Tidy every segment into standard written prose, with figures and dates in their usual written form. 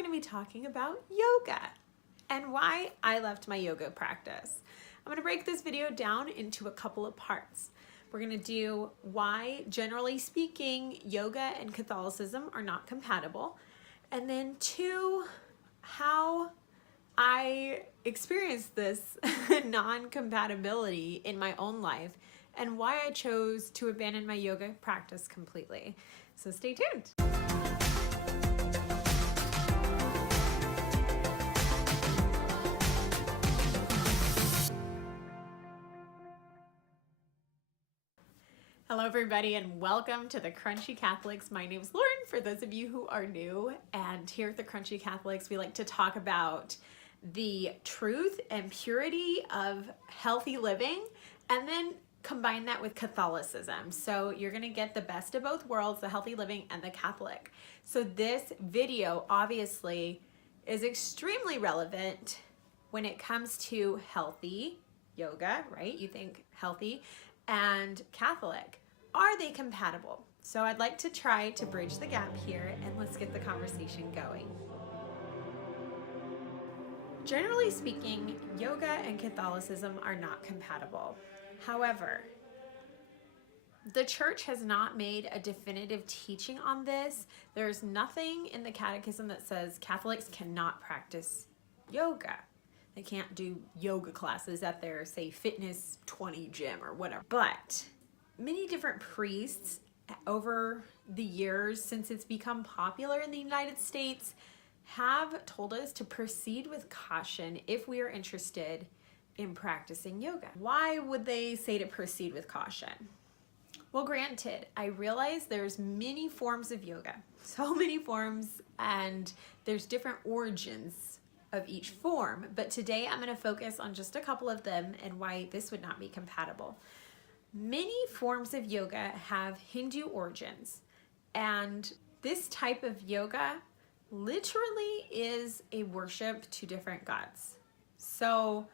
going to be talking about yoga and why I left my yoga practice. I'm going to break this video down into a couple of parts. We're going to do why, generally speaking, yoga and Catholicism are not compatible. And then 2, how I experienced this non-compatibility in my own life and why I chose to abandon my yoga practice completely. So stay tuned. Hello everybody and welcome to the Crunchy Catholics. My name is Lauren, for those of you who are new, and here at the Crunchy Catholics we like to talk about the truth and purity of healthy living and then combine that with Catholicism. So you're going to get the best of both worlds, the healthy living and the Catholic. So this video obviously is extremely relevant when it comes to healthy yoga, right? You think healthy and Catholic. Are they compatible? So I'd like to try to bridge the gap here and let's get the conversation going. Generally speaking, yoga and Catholicism are not compatible. However, the church has not made a definitive teaching on this. There's nothing in the catechism that says Catholics cannot practice yoga. They can't do yoga classes at their, say, Fitness 20 gym or whatever. But many different priests over the years, since it's become popular in the United States, have told us to proceed with caution if we are interested in practicing yoga. Why would they say to proceed with caution? Well, granted, I realize there's many forms of yoga, so many forms, and there's different origins of each form, but today I'm going to focus on just a couple of them and why this would not be compatible. Many forms of yoga have Hindu origins, and this type of yoga literally is a worship to different gods. So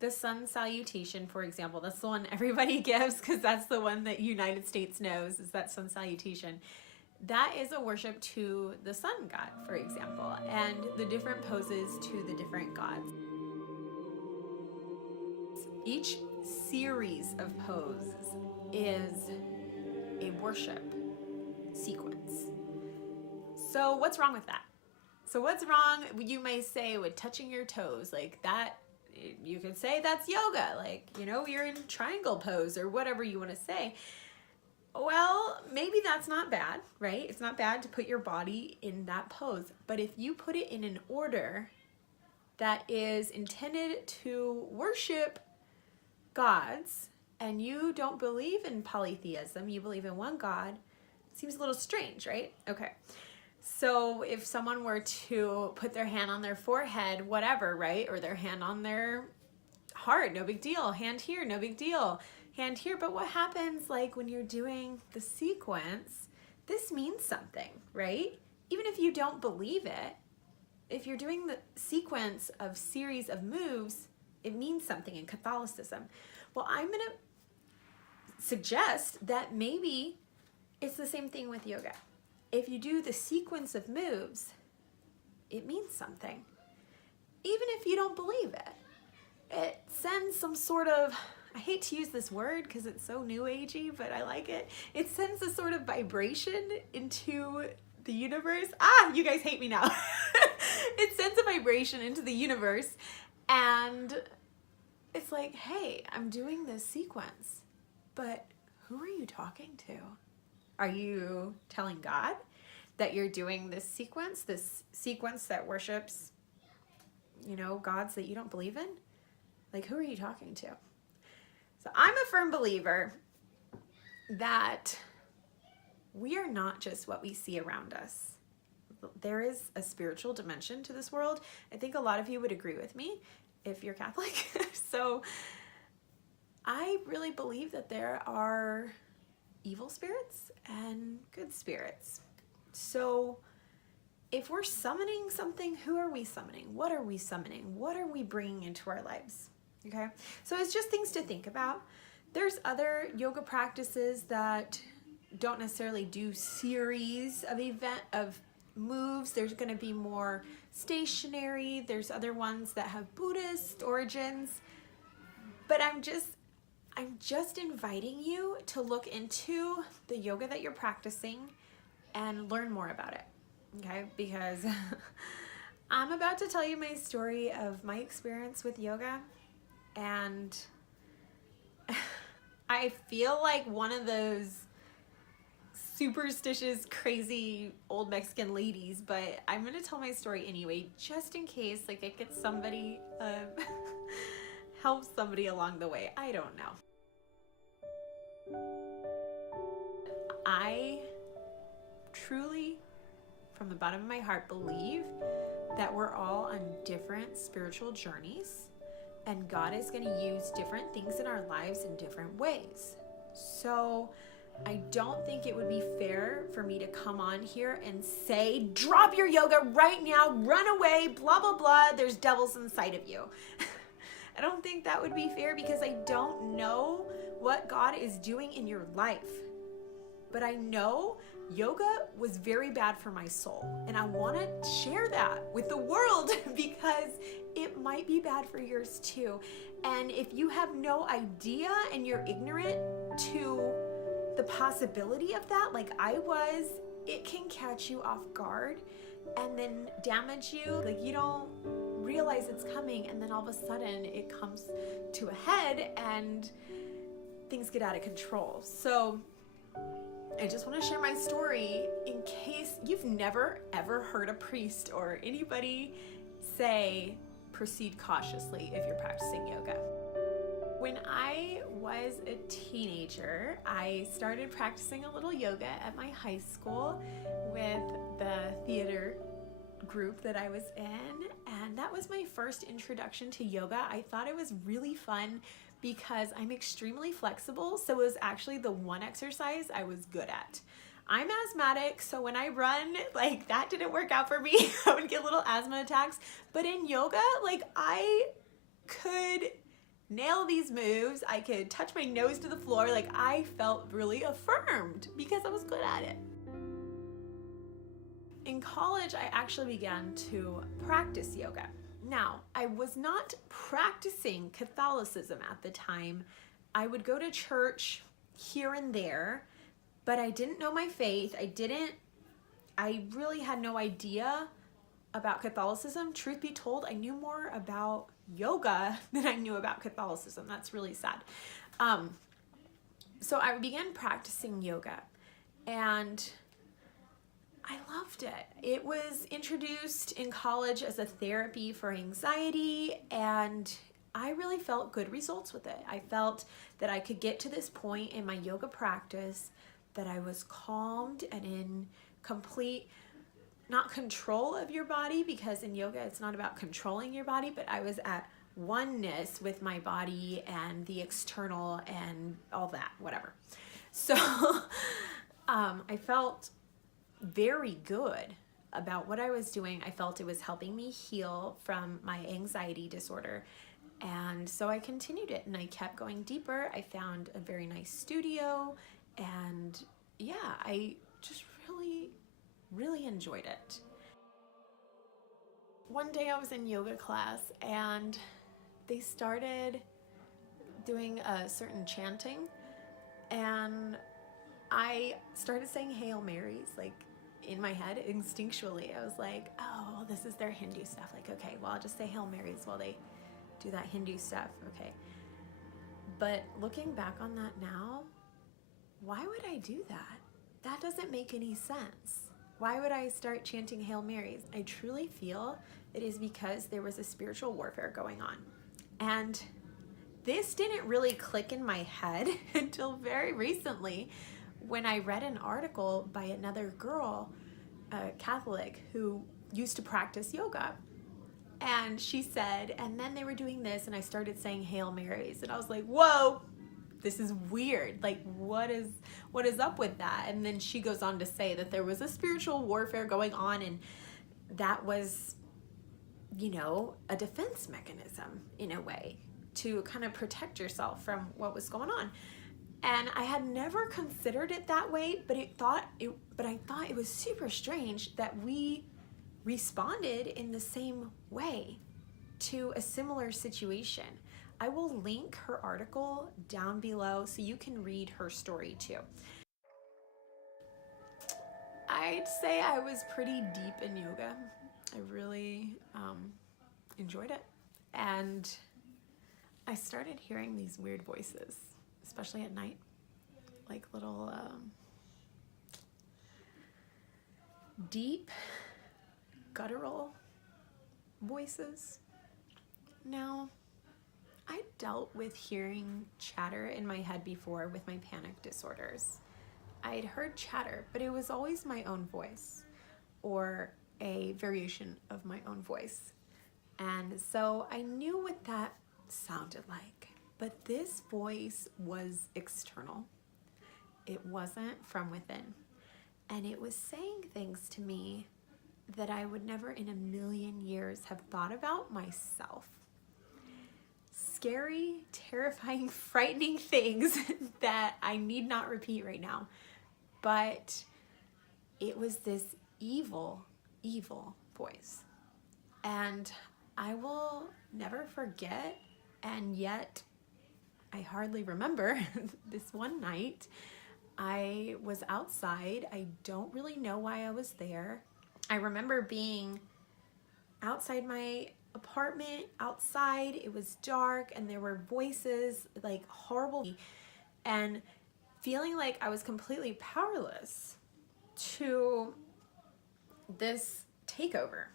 the sun salutation, for example, that's the one everybody gives because that's the one that United States knows, is that sun salutation. That is a worship to the sun god, for example, and the different poses to the different gods. Each series of poses is a worship sequence. So what's wrong with that? So what's wrong, you may say, with touching your toes like that? You could say that's yoga, like, you know, you're in triangle pose or whatever you want to say. Well, maybe that's not bad, right? It's not bad to put your body in that pose, but if you put it in an order that is intended to worship gods and you don't believe in polytheism, you believe in one God, it seems a little strange, right? Okay. So if someone were to put their hand on their forehead, whatever, right? Or their hand on their heart, no big deal. Hand here, no big deal. Hand here. But what happens like when you're doing the sequence, this means something, right? Even if you don't believe it, if you're doing the sequence of series of moves, it means something in Catholicism. Well, I'm going to suggest that maybe it's the same thing with yoga. If you do the sequence of moves, it means something. Even if you don't believe it. It sends some sort of, I hate to use this word because it's so new agey, but I like it. It sends a sort of vibration into the universe. Ah, you guys hate me now. It sends a vibration into the universe and it's like, hey, I'm doing this sequence, but who are you talking to? Are you telling God that you're doing this sequence that worships, you know, gods that you don't believe in? Like, who are you talking to? So I'm a firm believer that we are not just what we see around us. There is a spiritual dimension to this world. I think a lot of you would agree with me if you're Catholic. So I really believe that there are evil spirits and good spirits. So if we're summoning something, who are we summoning? What are we summoning? What are we bringing into our lives? Okay, so it's just things to think about. There's other yoga practices that don't necessarily do series of moves. There's going to be more stationary. There's other ones that have Buddhist origins. But I'm just inviting you to look into the yoga that you're practicing and learn more about it. Okay? Because I'm about to tell you my story of my experience with yoga, and I feel like one of those superstitious, crazy old Mexican ladies, but I'm going to tell my story anyway, just in case like it gets somebody, helps somebody along the way. I don't know. I truly, from the bottom of my heart, believe that we're all on different spiritual journeys, and God is going to use different things in our lives in different ways. So I don't think it would be fair for me to come on here and say, drop your yoga right now, run away, blah, blah, blah, there's devils inside of you. I don't think that would be fair, because I don't know what God is doing in your life. But I know yoga was very bad for my soul, and I want to share that with the world because it might be bad for yours too. And if you have no idea and you're ignorant to the possibility of that, like I was, it can catch you off guard and then damage you. Like you don't realize it's coming, and then all of a sudden it comes to a head and things get out of control. So I just want to share my story in case you've never ever heard a priest or anybody say proceed cautiously if you're practicing yoga. When I was a teenager, I started practicing a little yoga at my high school with the theater group that I was in, and that was my first introduction to yoga. I thought it was really fun because I'm extremely flexible, so it was actually the one exercise I was good at. I'm asthmatic, so when I run, like that didn't work out for me. I would get little asthma attacks, but in yoga, like I could nail these moves. I could touch my nose to the floor. Like I felt really affirmed because I was good at it. In college, I actually began to practice yoga. Now, I was not practicing Catholicism at the time. I would go to church here and there, but I didn't know my faith. I really had no idea about Catholicism. Truth be told, I knew more about yoga than I knew about Catholicism. That's really sad. So I began practicing yoga, and I loved it. It was introduced in college as a therapy for anxiety, and I really felt good results with it. I felt that I could get to this point in my yoga practice that I was calmed and in complete, not control of your body, because in yoga it's not about controlling your body, but I was at oneness with my body and the external and all that, whatever. So I felt very good about what I was doing. I felt it was helping me heal from my anxiety disorder. And so I continued it and I kept going deeper. I found a very nice studio, and yeah, I just really enjoyed it. One day I was in yoga class and they started doing a certain chanting, and I started saying Hail Marys, like in my head, instinctually. I was like, oh, this is their Hindu stuff. Like, okay, well, I'll just say Hail Marys while they do that Hindu stuff. Okay. But looking back on that now, why would I do that? That doesn't make any sense. Why would I start chanting Hail Marys? I truly feel it is because there was a spiritual warfare going on. And this didn't really click in my head until very recently, when I read an article by another girl, a Catholic, who used to practice yoga. And she said, and then they were doing this, and I started saying Hail Marys. And I was like, whoa, this is weird. Like, what is up with that? And then she goes on to say that there was a spiritual warfare going on, and that was, you know, a defense mechanism in a way to kind of protect yourself from what was going on. And I had never considered it that way, but I thought it was super strange that we responded in the same way to a similar situation. I will link her article down below so you can read her story too. I'd say I was pretty deep in yoga. I really enjoyed it. And I started hearing these weird voices, especially at night, like little deep, guttural voices. Now, I dealt with hearing chatter in my head before with my panic disorders. I'd heard chatter, but it was always my own voice or a variation of my own voice. And so I knew what that sounded like. But this voice was external. It wasn't from within. And it was saying things to me that I would never in a million years have thought about myself. Scary, terrifying, frightening things that I need not repeat right now. But it was this evil, evil voice. And I will never forget, and yet I hardly remember, this one night I was outside. I don't really know why I was there. I remember being outside my apartment, outside, it was dark, and there were voices, like horrible, and feeling like I was completely powerless to this takeover.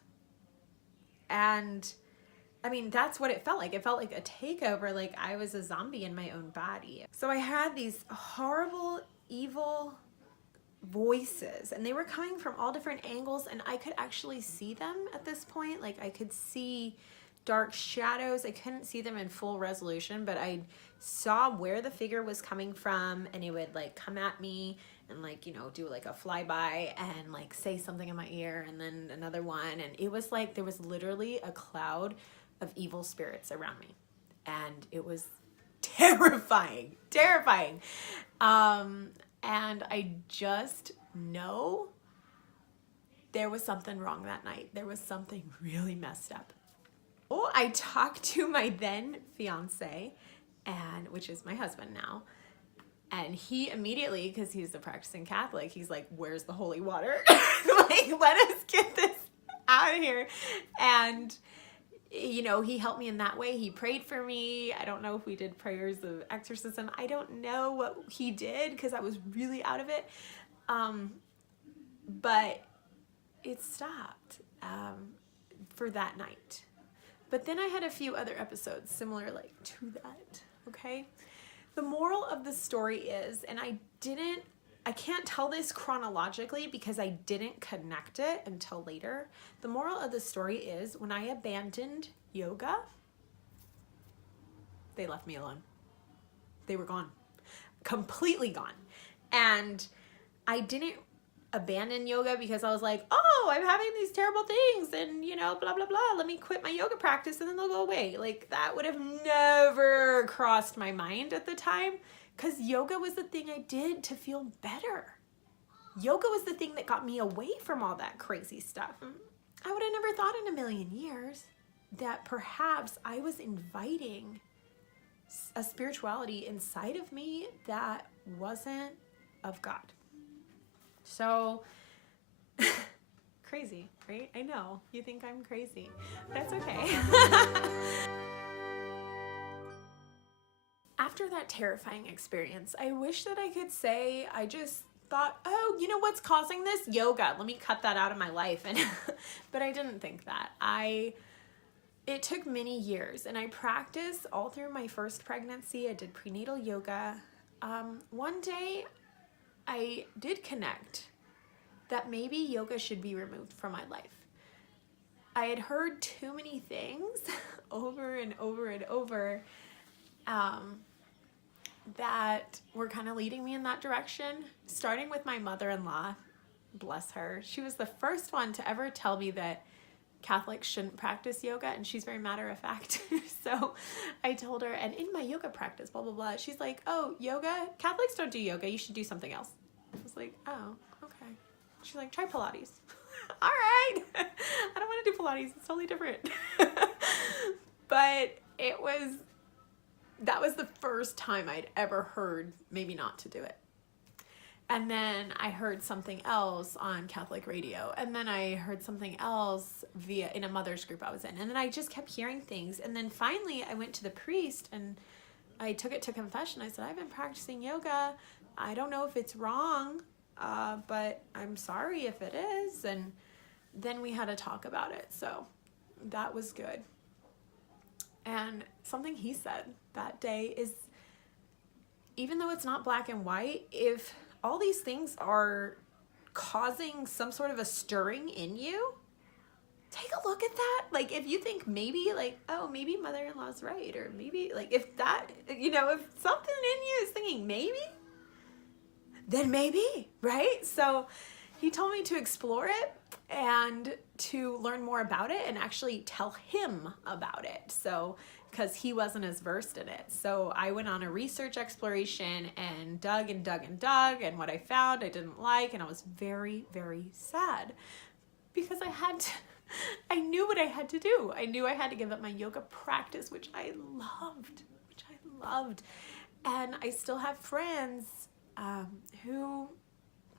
And I mean, that's what it felt like. It felt like a takeover, like I was a zombie in my own body. So I had these horrible, evil voices, and they were coming from all different angles, and I could actually see them at this point. Like I could see dark shadows. I couldn't see them in full resolution, but I saw where the figure was coming from, and it would like come at me and like, you know, do like a flyby and like say something in my ear, and then another one. And it was like there was literally a cloud of evil spirits around me, and it was terrifying. And I just know there was something wrong that night. There was something really messed up. Oh, I talked to my then fiance, and which is my husband now, and he immediately, because he's a practicing Catholic, he's like, "Where's the holy water? Like, let us get this out of here." And you know, he helped me in that way. He prayed for me. I don't know if we did prayers of exorcism. I don't know what he did because I was really out of it. But it stopped for that night. But then I had a few other episodes similar like to that, okay? The moral of the story is, and I can't tell this chronologically because I didn't connect it until later. The moral of the story is when I abandoned yoga, they left me alone. They were gone, completely gone. And I didn't abandon yoga because I was like, oh, I'm having these terrible things and, you know, blah, blah, blah. Let me quit my yoga practice and then they'll go away. Like that would have never crossed my mind at the time. Because yoga was the thing I did to feel better. Yoga was the thing that got me away from all that crazy stuff. I would have never thought in a million years that perhaps I was inviting a spirituality inside of me that wasn't of God. So, crazy, right? I know. You think I'm crazy. That's okay. After that terrifying experience, I wish that I could say I just thought, oh, you know what's causing this? Yoga. Let me cut that out of my life. And but I didn't think that. It took many years, and I practiced all through my first pregnancy. I did prenatal yoga. One day, I did connect that maybe yoga should be removed from my life. I had heard too many things over and over and over that were kind of leading me in that direction, starting with my mother-in-law, bless her. She was the first one to ever tell me that Catholics shouldn't practice yoga, and she's very matter of fact. So I told her, and in my yoga practice, blah, blah, blah. She's like, oh, yoga? Catholics don't do yoga. You should do something else. I was like, oh, okay. She's like, try Pilates. All right. I don't want to do Pilates. It's totally different. But that was the first time I'd ever heard maybe not to do it. And then I heard something else on Catholic radio. And then I heard something else in a mother's group I was in. And then I just kept hearing things. And then finally I went to the priest and I took it to confession. I said, I've been practicing yoga. I don't know if it's wrong, but I'm sorry if it is. And then we had a talk about it. So that was good. And something he said that day is, even though it's not black and white, if all these things are causing some sort of a stirring in you, take a look at that. Like, if you think maybe, like, oh, maybe mother-in-law's right, or maybe, like, if that, if something in you is thinking maybe, then maybe, right? So he told me to explore it and to learn more about it and actually tell him about it. So, because he wasn't as versed in it. So I went on a research exploration and dug and dug and dug, and what I found I didn't like, and I was very, very sad because I knew what I had to do. I knew I had to give up my yoga practice, which I loved. And I still have friends who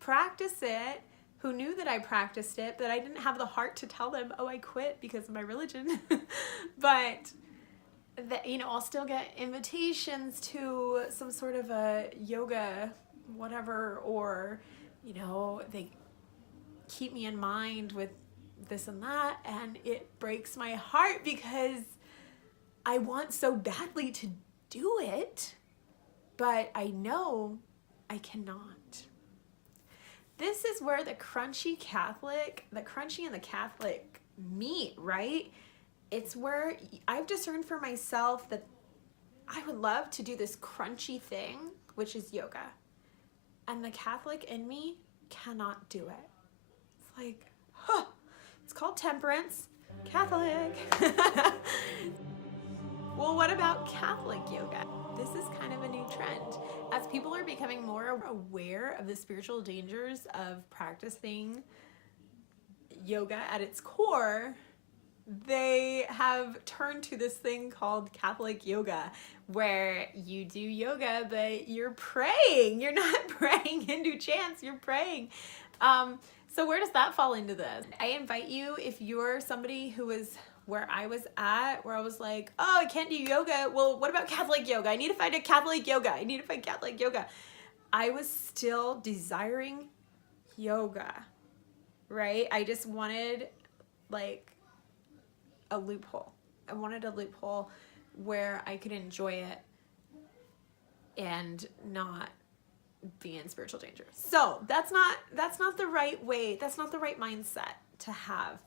practice it, who knew that I practiced it, but I didn't have the heart to tell them, oh, I quit because of my religion. But that, I'll still get invitations to some sort of a yoga whatever, or they keep me in mind with this and that, and it breaks my heart because I want so badly to do it, but I know I cannot. This is where the crunchy and the Catholic meet, right? It's where I've discerned for myself that I would love to do this crunchy thing, which is yoga. And the Catholic in me cannot do it. It's like, it's called temperance. Catholic. Well, what about Catholic yoga? This is kind of a new trend. As people are becoming more aware of the spiritual dangers of practicing yoga at its core, they have turned to this thing called Catholic yoga, where you do yoga, but you're praying. You're not praying Hindu chants, you're praying. So where does that fall into this? I invite you, if you're somebody who is where I was at, where I was like, oh, I can't do yoga. Well, what about Catholic yoga? I need to find a Catholic yoga. I need to find Catholic yoga. I was still desiring yoga, right? I just wanted like a loophole. I wanted a loophole where I could enjoy it and not be in spiritual danger. So that's not the right way. That's not the right mindset to have.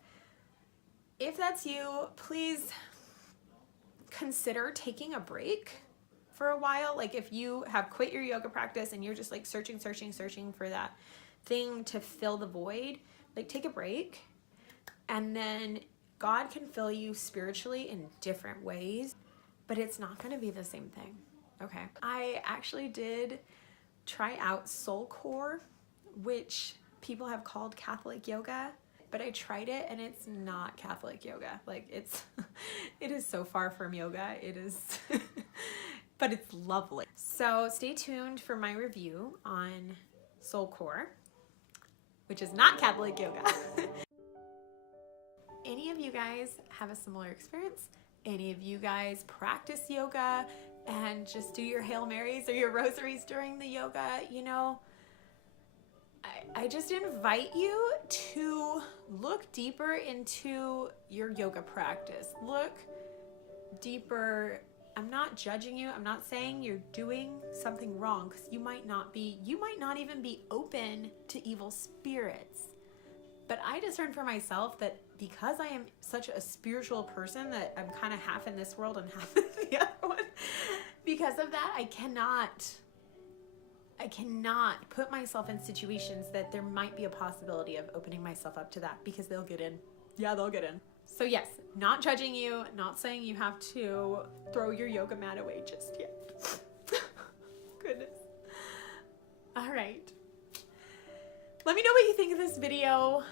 If that's you, please consider taking a break for a while. Like, if you have quit your yoga practice and you're just like searching for that thing to fill the void, like, take a break, and then God can fill you spiritually in different ways, but it's not going to be the same thing. Okay. I actually did try out soul core, which people have called Catholic yoga, but I tried it and it's not Catholic yoga. Like, it is so far from yoga. It is, but it's lovely. So stay tuned for my review on soul core, which is not Catholic yoga. Any of you guys have a similar experience? Any of you guys practice yoga and just do your Hail Marys or your rosaries during the yoga? I just invite you to look deeper into your yoga practice. Look deeper. I'm not judging you. I'm not saying you're doing something wrong, because you might not even be open to evil spirits. But I discerned for myself that because I am such a spiritual person, that I'm kind of half in this world and half in the other one, because of that, I cannot put myself in situations that there might be a possibility of opening myself up to that, because they'll get in. Yeah, they'll get in. So yes, not judging you, not saying you have to throw your yoga mat away just yet. Goodness. All right. Let me know what you think of this video.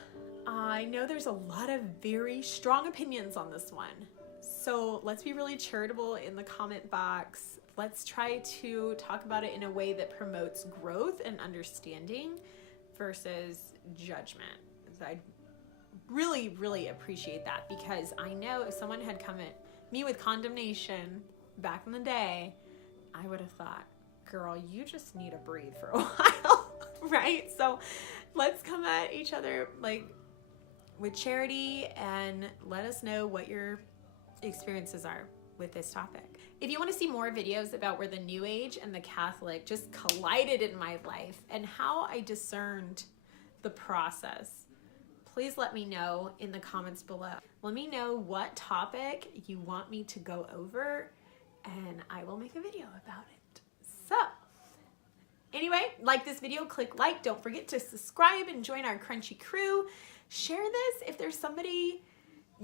I know there's a lot of very strong opinions on this one. So let's be really charitable in the comment box. Let's try to talk about it in a way that promotes growth and understanding versus judgment. I really, really appreciate that, because I know if someone had come at me with condemnation back in the day, I would have thought, girl, you just need to breathe for a while, right? So let's come at each other like with charity and let us know what your experiences are with this topic. If you want to see more videos about where the New Age and the Catholic just collided in my life and how I discerned the process, please let me know in the comments below. Let me know what topic you want me to go over, and I will make a video about it. So, anyway, like this video, click like. Don't forget to subscribe and join our crunchy crew. Share this if there's somebody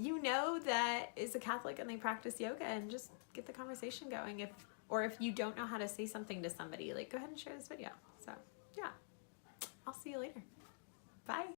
you know that is a Catholic and they practice yoga, and just get the conversation going. Or if you don't know how to say something to somebody, like, go ahead and share this video. So, yeah. I'll see you later. Bye.